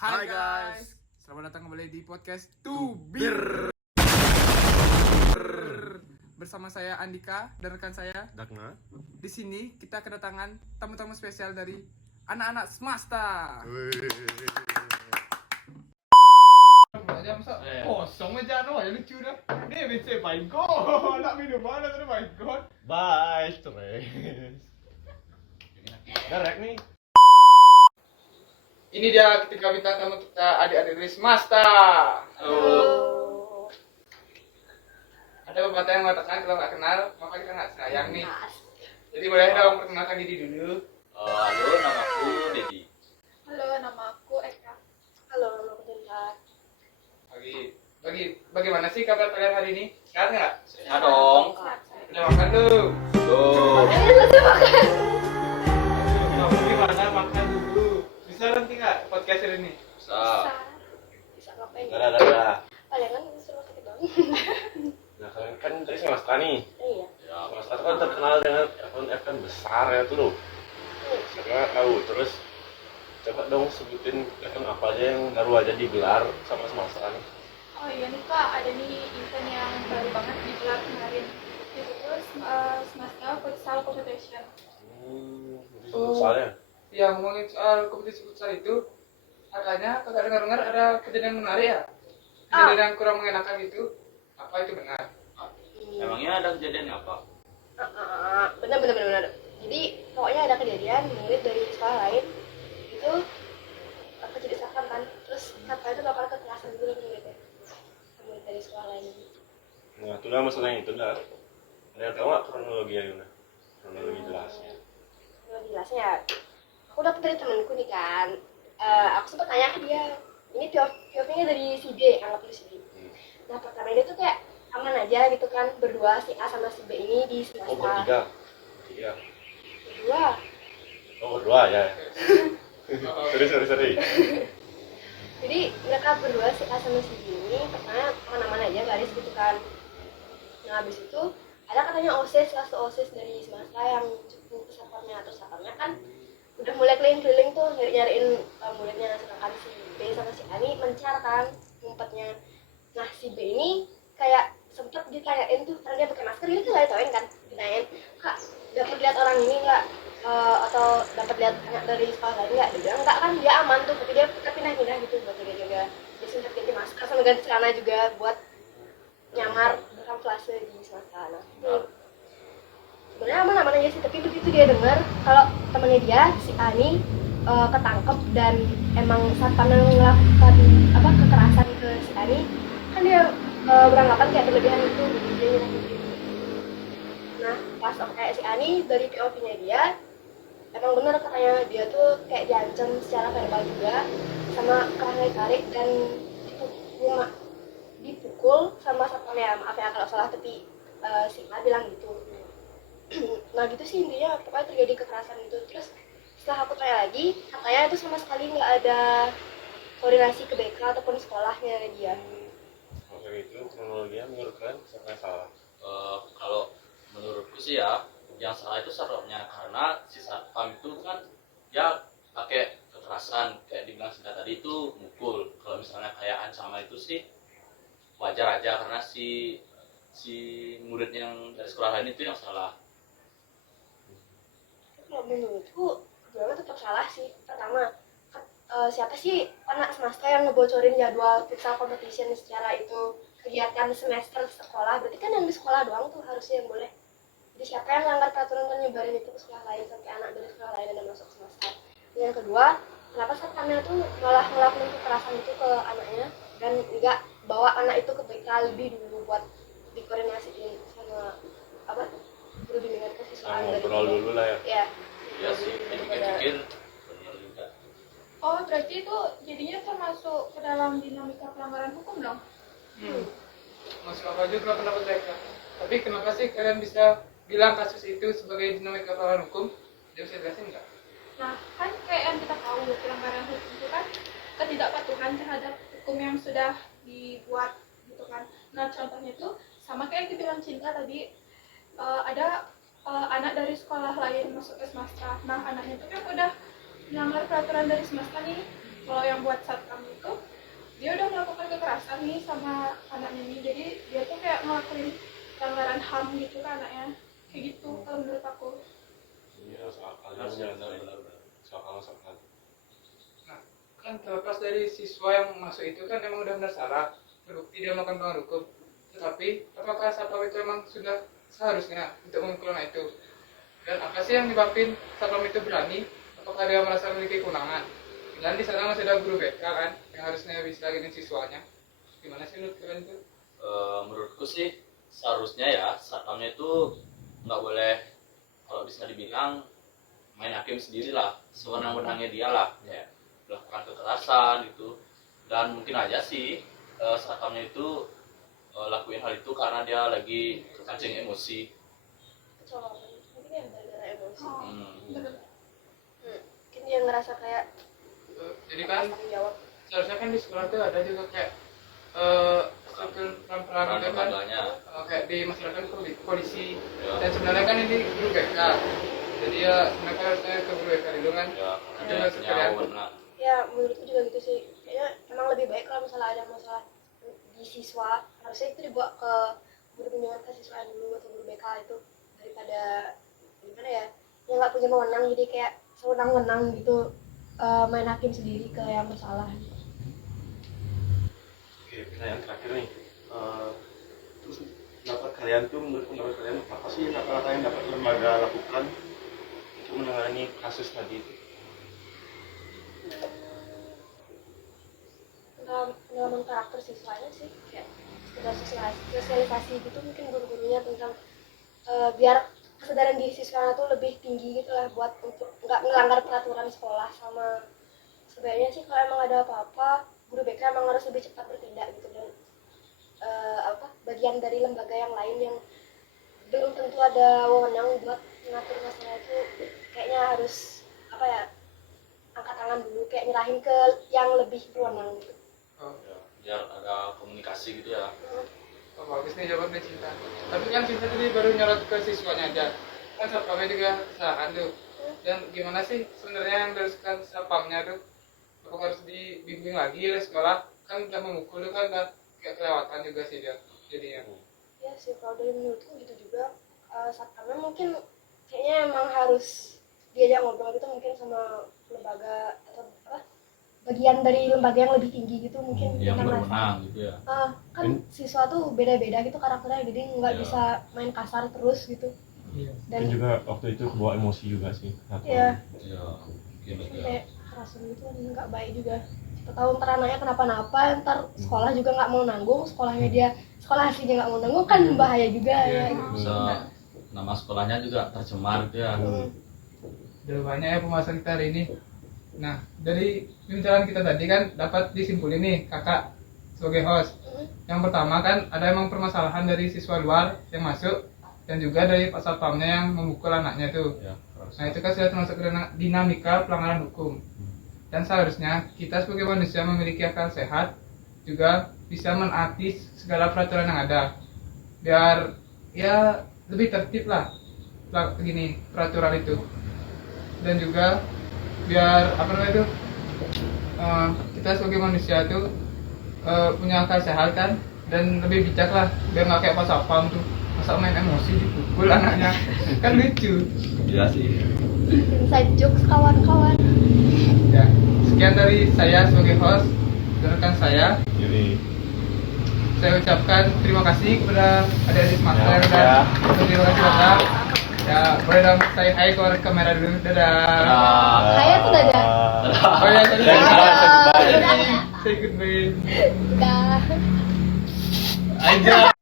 Hai guys, selamat datang kembali di podcast Tubir. Bersama saya Andika dan rekan saya Dagna. Di sini kita kedatangan tamu-tamu spesial dari anak-anak Smasta. Kosong aja no, ya lucu dah. Ini BC Baiko, nak minum mana tadi Baiko? Bye, stres. Derek nih. Ini dia ketika bintang tamu kita adik-adik dari Smasta. Halo. Ada beberapa yang mengatakan kalau nggak kenal, maka kita nggak sayang nih. Jadi boleh dong perkenalkan diri dulu. Halo, nama aku Dedi. Halo, nama aku Eka. Halo, nama aku Dinda. Bagaimana sih kabar kalian hari ini? Sehat nggak? Sehat dong. Udah makan dulu. Tuh. Selesai makan. Kamu gimana makan dulu? Bisa nanti nggak podcast ini? Bisa. Bisa ngapain? Dadah. Palingan disuruh sakit dong. Nah kalian kan dari Semesta nih. Iya. Ya, Semesta kan terkenal dengan event besar ya tuh loh. Saya tahu. Terus coba dong sebutin event apa aja yang baru aja digelar sama Semesta nih. Oh iya nih Kak, ada nih event yang baru banget digelar kemarin. Itu tuh Smasta Futsal Competition. Soalnya. Ya ngomongin soal kompetisi futsal itu, katanya kagak dengar-dengar ada kejadian menarik ya? Kejadian yang kurang mengenakan gitu. Apa itu benar? emangnya ada kejadian apa? Benar. Jadi pokoknya ada kejadian murid dari sekolah lain itu kecelakaan kan. Terus katanya itu bakal kekerasan dulu muridnya. Murid dari sekolah lain. Nah itu lah masalah yang itu dah. Ada yang tahu nggak kronologinya Yuna? Kronologi jelasnya. Lebih jelasnya, aku dapet dari temenku nih kan. Aku sempat tanya ke dia, ini POV-nya dari si B, anggap dulu si B. Nah pertama dia tuh kayak aman aja gitu kan, berdua si A sama si B ini di semesta. Oh bertiga. Berdua. Oh berdua ya. Sorry. Jadi mereka berdua si A sama si B ini pertama aman-aman aja baris gitu kan. Nah habis itu ada katanya OSIS, kelas OSIS dari semesta yang cukup pesertanya. Terus satpamnya kan udah mulai keliling-keliling tuh nyariin muridnya. Sedangkan si B sama si A ini mencar kan ngumpetnya. Nah si B ini kayak sempet ditanyain tuh karena dia pakai masker, dia tuh nggak ditauin kan, ditanyain kak dapat lihat orang ini nggak atau dapat lihat anak dari sekolah lain nggak? Dia bilang enggak kan, dia aman tuh, tapi dia pindah-pindah gitu buat jaga-jaga. Dia sempat ganti masker sama ganti celana juga buat nyamar berkamuflase di semesta. Nah sebenarnya aman-aman aja sih, tapi begitu dia dengar kalau temannya dia si A ini ketangkep dan emang satpam yang melakukan kekerasan ke si A ini, kan dia beranggapan kayak berlebihan gitu, jadi dia nyerah gitu. Nah pas kayak si A ini dari POV-nya dia emang bener katanya dia tuh kayak diancam secara verbal juga, sama kerangka tarik dan dipukul sama satpamnya. Maaf ya kalau salah, tapi si A bilang gitu. Nah gitu sih intinya, pokoknya terjadi kekerasan gitu. Terus setelah aku tanya lagi, katanya itu sama sekali nggak ada koordinasi ke BK ataupun sekolahnya dia. Oke itu kronologinya menurut kalian siapa yang salah? Kalau menurutku sih ya, yang salah itu satpamnya, karena si satpam itu kan dia pakai kekerasan, kayak dibilang singkat tadi itu mukul. Kalau misalnya kayak ancaman itu sih wajar aja, karena si murid yang dari sekolah lain itu yang salah. Kalau menurutku keduanya tetap salah sih. Pertama, siapa sih anak semesta yang ngebocorin jadwal futsal competition secara itu kegiatan semester sekolah? Berarti kan yang di sekolah doang tuh harusnya yang boleh. Jadi siapa yang melanggar peraturan dan nyebarin itu ke sekolah lain sampai anak dari sekolah lain ada masuk semesta? Dan yang kedua, kenapa satpamnya tuh malah ngelakuin kekerasan itu ke anaknya dan enggak bawa anak itu ke BK lebih dulu buat dikoordinasiin sama guru bimbingan kesiswaan dari Ngobrol dulu lah ya. Ya. Iya sih, pikir-pikir benar juga. Oh, berarti itu jadinya termasuk ke dalam dinamika pelanggaran hukum dong? Masuk apa juga pendapat mereka. Tapi kenapa sih kalian bisa bilang kasus itu sebagai dinamika pelanggaran hukum? Dia bisa jelasin nggak? Nah, kan kayak yang kita tahu, pelanggaran hukum itu kan ketidakpatuhan terhadap hukum yang sudah dibuat gitu kan. Nah, contohnya itu sama kayak yang dibilang Cinta tadi, ada anak dari sekolah lain masuk ke semesta. Nah, anaknya itu kan udah melanggar peraturan dari semesta nih. Kalau yang buat satpam dia udah melakukan kekerasan nih sama anaknya nih, jadi dia tuh kayak ngelakuin pelanggaran HAM gitu ke anaknya, kayak gitu kalau menurut aku. Iya, soal kalian soal. Nah, kan terlepas dari siswa yang masuk itu kan emang udah benar salah, terbukti dia melakukan pelanggaran hukum. Tetapi apakah satpam itu emang sudah seharusnya untuk memukul anak itu? Dan apa sih yang nyebabin satpam itu berani? Apakah dia merasa memiliki kewenangan? Dan di sana masih ada guru BK kan yang harusnya bisa gini siswanya. Gimana sih menurut kalian itu? Menurutku sih seharusnya ya satpamnya itu nggak boleh, kalau bisa dibilang main hakim sendiri lah, sewenang-wenangnya dia lah, kayak melakukan kekerasan gitu. Dan mungkin aja sih satpamnya itu lakuin hal itu karena dia lagi kepancing emosi. Kecolongan mungkin ya gara-gara emosi. Bener. Mungkin dia ngerasa kayak Jadi kan tanggung jawab. seharusnya kan di sekolah tuh ada juga kayak struktur peran-peran itu kan Lembaganya kayak di masyarakat polisi. ya, Dan sebenarnya kan ini guru BK. Jadi ya mereka harusnya ke guru BK dulu kan. ya Itu dia masuk punya kalian. wewenang. Ya menurutku juga gitu sih, kayaknya emang lebih baik kalau misalnya ada masalah di siswa harusnya itu dibawa ke guru bimbingan kesiswaan dulu atau guru BK itu, daripada gimana ya yang nggak punya wewenang jadi kayak sewenang-wenang gitu, main hakim sendiri ke yang bersalah. Oke, pertanyaan terakhir nih. Terus pendapat kalian tuh, menurut pendapat kalian apa sih langkah-langkah yang dapat lembaga lakukan untuk menangani kasus tadi itu? Pendalaman karakter siswanya sih, kayak sekedar sosialisasi gitu mungkin guru-gurunya tentang biar kesadaran diri siswanya tuh lebih tinggi gitu lah, buat untuk nggak melanggar peraturan sekolah. Sama sebenarnya sih kalau emang ada apa-apa guru BK emang harus lebih cepat bertindak gitu, dan bagian dari lembaga yang lain yang belum tentu ada wewenang buat mengatur masalah itu kayaknya harus angkat tangan dulu, kayak nyerahin ke yang lebih berwenang gitu. Oh, Ya, biar ada komunikasi gitu ya. oh, bagus nih jawabannya Cinta. Tapi kan Cinta tadi baru nyorot ke siswanya aja. Kan satpamnya juga kesalahan tuh. Dan gimana sih sebenarnya yang diharuskan satpamnya tuh? Apakah harus dibimbing lagi oleh sekolah? Kan udah memukul tuh kan udah kayak kelewatan juga sih dia. Jadinya. Ya sih kalau dari menurutku gitu juga, satpamnya mungkin kayaknya emang harus diajak ngobrol gitu mungkin sama lembaga atau bagian dari lembaga yang lebih tinggi gitu mungkin Yang tentang berwenang gitu ya. kan siswa tuh beda-beda gitu karakternya, jadi nggak Ya. bisa main kasar terus gitu. Iya. Dan juga waktu itu kebawa emosi juga sih. ya Ya, mungkin ya. kayak kerasan gitu kan nggak baik juga. Siapa tahu ntar anaknya kenapa-napa, ntar sekolah juga nggak mau nanggung, sekolah aslinya nggak mau nanggung kan bahaya juga ya. Bisa nama sekolahnya juga tercemar gitu ya. Udah banyak ya pembahasan kita hari ini. Nah, dari pembicaraan kita tadi kan dapat disimpulin nih kakak sebagai host. Yang pertama kan ada emang permasalahan dari siswa luar yang masuk dan juga dari Pak Satpamnya yang memukul anaknya tuh. Ya, Nah itu kan sudah termasuk dinamika pelanggaran hukum. Dan seharusnya kita sebagai manusia memiliki akal sehat juga bisa menaati segala peraturan yang ada. Biar ya lebih tertib lah begini peraturan itu. Dan juga biar kita sebagai manusia tuh punya akal sehat kan dan lebih bijak lah, biar nggak kayak Pak Satpam tuh masa main emosi dipukul anaknya kan lucu. Iya sih. Inside jokes kawan-kawan. Ya, sekian dari saya sebagai host dan rekan saya. Jadi Saya ucapkan terima kasih kepada adik-adik semester Ya, dan ya. terima kasih Bapak. Ya, boleh dong saya hai ke kamera dulu. Dadah. Saya tuh dadah. Oh ya, jadi Dadah. say goodbye. Udah. Aja.